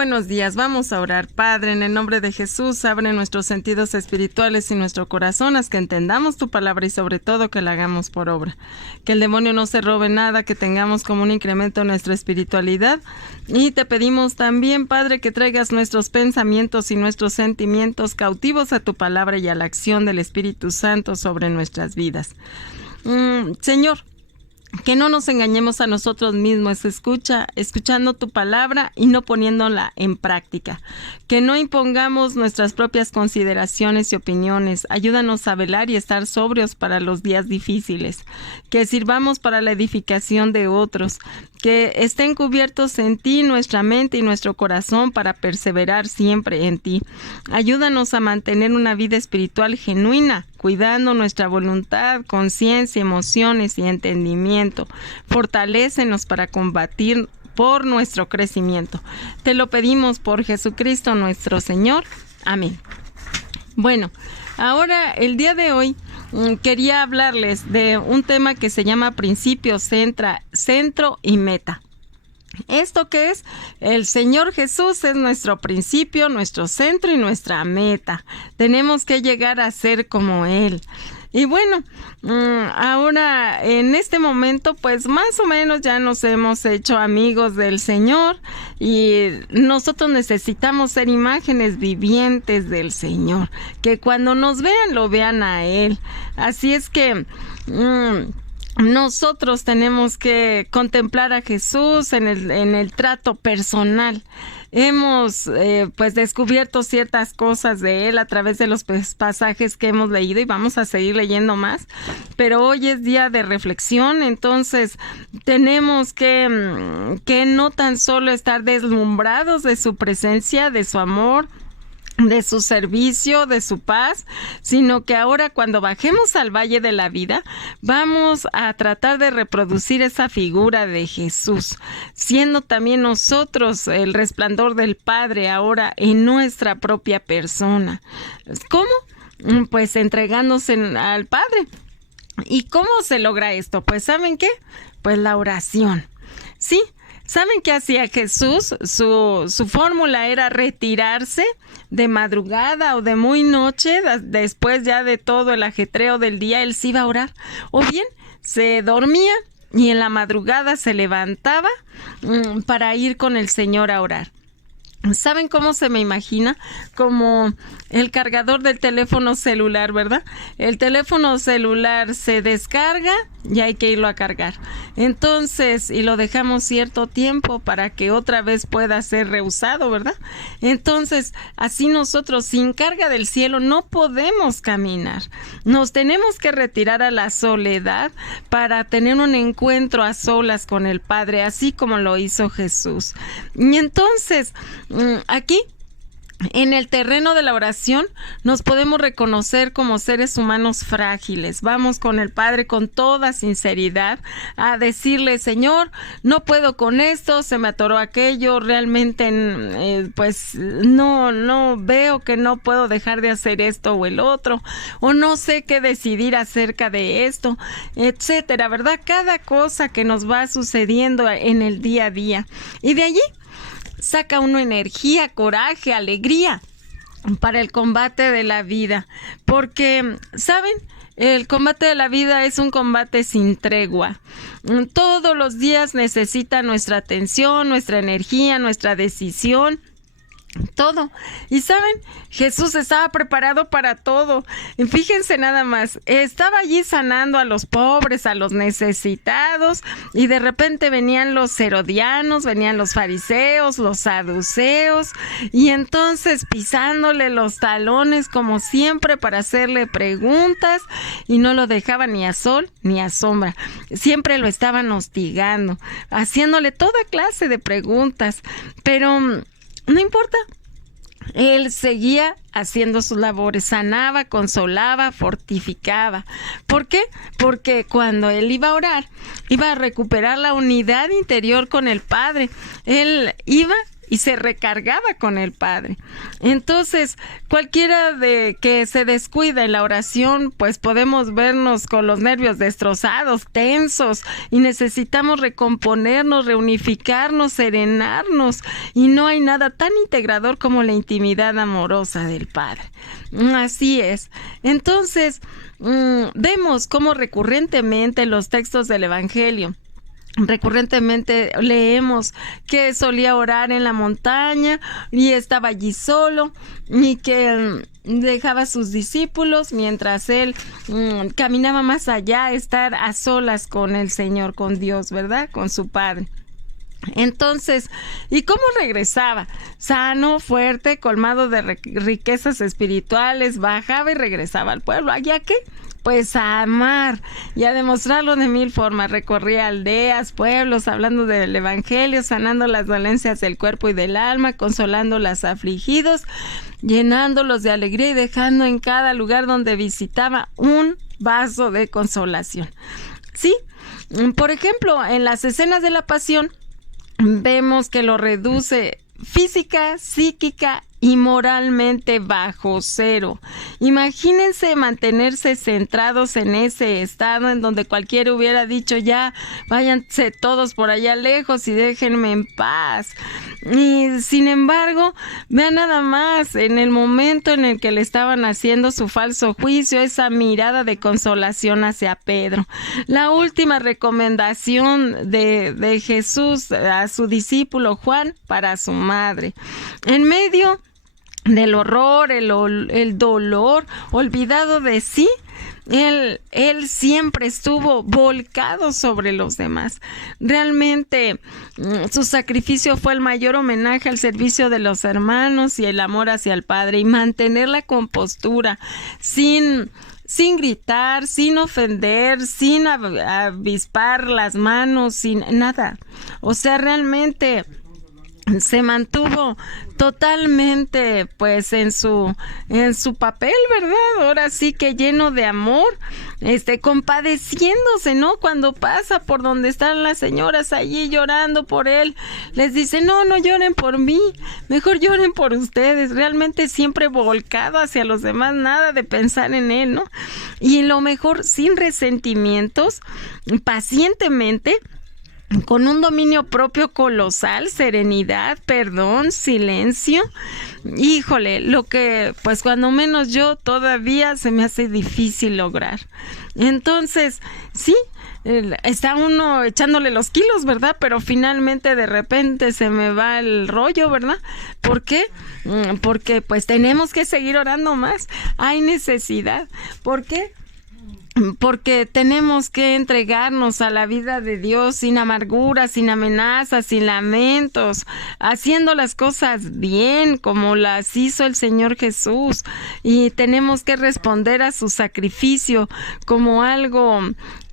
Buenos días, vamos a orar. Padre, en el nombre de Jesús, abre nuestros sentidos espirituales y nuestro corazón, haz que entendamos tu palabra y sobre todo que la hagamos por obra. Que el demonio no se robe nada, que tengamos como un incremento en nuestra espiritualidad. Y te pedimos también, Padre, que traigas nuestros pensamientos y nuestros sentimientos cautivos a tu palabra y a la acción del Espíritu Santo sobre nuestras vidas. Señor, que no nos engañemos a nosotros mismos, escuchando tu palabra y no poniéndola en práctica. Que no impongamos nuestras propias consideraciones y opiniones. Ayúdanos a velar y estar sobrios para los días difíciles. Que sirvamos para la edificación de otros. Que estén cubiertos en ti nuestra mente y nuestro corazón para perseverar siempre en ti. Ayúdanos a mantener una vida espiritual genuina, cuidando nuestra voluntad, conciencia, emociones y entendimiento. Fortalécenos para combatir por nuestro crecimiento. Te lo pedimos por Jesucristo nuestro Señor. Amén. Bueno, ahora el día de hoy quería hablarles de un tema que se llama principio, centro y meta. ¿Esto qué es? El Señor Jesús es nuestro principio, nuestro centro y nuestra meta. Tenemos que llegar a ser como Él. Y bueno, ahora en este momento pues más o menos ya nos hemos hecho amigos del Señor y nosotros necesitamos ser imágenes vivientes del Señor, que cuando nos vean lo vean a Él. Así es que nosotros tenemos que contemplar a Jesús en el trato personal. Hemos pues descubierto ciertas cosas de Él a través de los pasajes que hemos leído y vamos a seguir leyendo más, pero hoy es día de reflexión, entonces tenemos que no tan solo estar deslumbrados de su presencia, de su amor, de su servicio, de su paz, sino que ahora cuando bajemos al valle de la vida, vamos a tratar de reproducir esa figura de Jesús, siendo también nosotros el resplandor del Padre ahora en nuestra propia persona. ¿Cómo? Pues entregándose al Padre. ¿Y cómo se logra esto? Pues ¿saben qué? Pues la oración. ¿Sí? ¿Saben qué hacía Jesús? Su fórmula era retirarse de madrugada o de muy noche, después ya de todo el ajetreo del día, él se iba a orar. O bien se dormía y en la madrugada se levantaba para ir con el Señor a orar. ¿Saben cómo se me imagina? Como el cargador del teléfono celular, ¿verdad? El teléfono celular se descarga y hay que irlo a cargar. Entonces, y lo dejamos cierto tiempo para que otra vez pueda ser reusado, ¿verdad? Entonces, así nosotros sin carga del cielo no podemos caminar. Nos tenemos que retirar a la soledad para tener un encuentro a solas con el Padre, así como lo hizo Jesús. Y entonces, aquí, en el terreno de la oración, nos podemos reconocer como seres humanos frágiles. Vamos con el Padre con toda sinceridad a decirle: Señor, no puedo con esto, se me atoró aquello, realmente pues no veo que no puedo dejar de hacer esto o el otro, o no sé qué decidir acerca de esto, etcétera, ¿verdad? Cada cosa que nos va sucediendo en el día a día. Y de allí saca uno energía, coraje, alegría para el combate de la vida. Porque, ¿saben? El combate de la vida es un combate sin tregua. Todos los días necesita nuestra atención, nuestra energía, nuestra decisión. Todo. Y saben, Jesús estaba preparado para todo. Y fíjense nada más, estaba allí sanando a los pobres, a los necesitados, y de repente venían los herodianos, venían los fariseos, los saduceos, y entonces pisándole los talones como siempre para hacerle preguntas, y no lo dejaban ni a sol ni a sombra. Siempre lo estaban hostigando, haciéndole toda clase de preguntas, pero no importa, él seguía haciendo sus labores, sanaba, consolaba, fortificaba. ¿Por qué? Porque cuando él iba a orar, iba a recuperar la unidad interior con el Padre. Él iba y se recargaba con el Padre. Entonces, cualquiera de que se descuida en la oración, pues podemos vernos con los nervios destrozados, tensos, y necesitamos recomponernos, reunificarnos, serenarnos, y no hay nada tan integrador como la intimidad amorosa del Padre. Así es. Entonces, vemos cómo recurrentemente en los textos del Evangelio, recurrentemente leemos que solía orar en la montaña y estaba allí solo, y que dejaba a sus discípulos mientras él caminaba más allá, estar a solas con el Señor, con Dios, ¿verdad? Con su Padre. Entonces, ¿y cómo regresaba? Sano, fuerte, colmado de riquezas espirituales, bajaba y regresaba al pueblo. ¿Allá qué? Pues a amar y a demostrarlo de mil formas. Recorría aldeas, pueblos, hablando del Evangelio, sanando las dolencias del cuerpo y del alma, consolando a los afligidos, llenándolos de alegría y dejando en cada lugar donde visitaba un vaso de consolación. Sí, por ejemplo, en las escenas de la pasión, vemos que lo reduce física, psíquica y moralmente bajo cero. Imagínense mantenerse centrados en ese estado en donde cualquiera hubiera dicho: ya váyanse todos por allá lejos y déjenme en paz. Y sin embargo, vean nada más, en el momento en el que le estaban haciendo su falso juicio, esa mirada de consolación hacia Pedro. La última recomendación de Jesús a su discípulo Juan para su madre. En medio del horror, el dolor, olvidado de sí, él siempre estuvo volcado sobre los demás. Realmente su sacrificio fue el mayor homenaje al servicio de los hermanos y el amor hacia el Padre, y mantener la compostura sin gritar, sin ofender, sin avispar las manos, sin nada. O sea, realmente se mantuvo totalmente pues en su papel, ¿verdad? Ahora sí que lleno de amor, compadeciéndose, ¿no? Cuando pasa por donde están las señoras allí llorando por él, les dice: no lloren por mí, mejor lloren por ustedes. Realmente siempre volcado hacia los demás, nada de pensar en él, ¿no? Y lo mejor, sin resentimientos, pacientemente, con un dominio propio colosal, serenidad, perdón, silencio. Híjole, lo que pues cuando menos yo todavía se me hace difícil lograr. Entonces, sí, está uno echándole los kilos, ¿verdad? Pero finalmente de repente se me va el rollo, ¿verdad? ¿Por qué? Porque pues tenemos que seguir orando más. Hay necesidad. ¿Por qué? Porque tenemos que entregarnos a la vida de Dios sin amargura, sin amenazas, sin lamentos, haciendo las cosas bien como las hizo el Señor Jesús, y tenemos que responder a su sacrificio como algo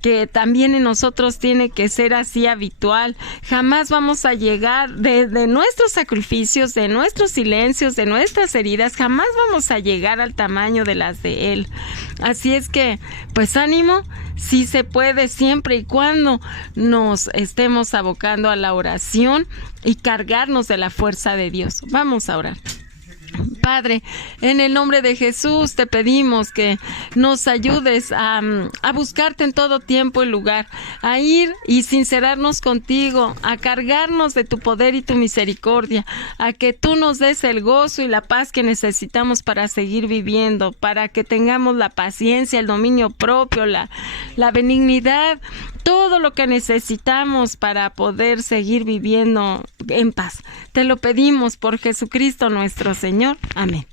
que también en nosotros tiene que ser así habitual. Jamás vamos a llegar de nuestros sacrificios, de nuestros silencios, de nuestras heridas, jamás vamos a llegar al tamaño de las de Él. Así es que, pues ánimo, sí se puede, siempre y cuando nos estemos abocando a la oración y cargarnos de la fuerza de Dios. Vamos a orar. Padre, en el nombre de Jesús te pedimos que nos ayudes a buscarte en todo tiempo y lugar, a ir y sincerarnos contigo, a cargarnos de tu poder y tu misericordia, a que tú nos des el gozo y la paz que necesitamos para seguir viviendo, para que tengamos la paciencia, el dominio propio, la benignidad, todo lo que necesitamos para poder seguir viviendo en paz. Te lo pedimos por Jesucristo nuestro Señor. Amén.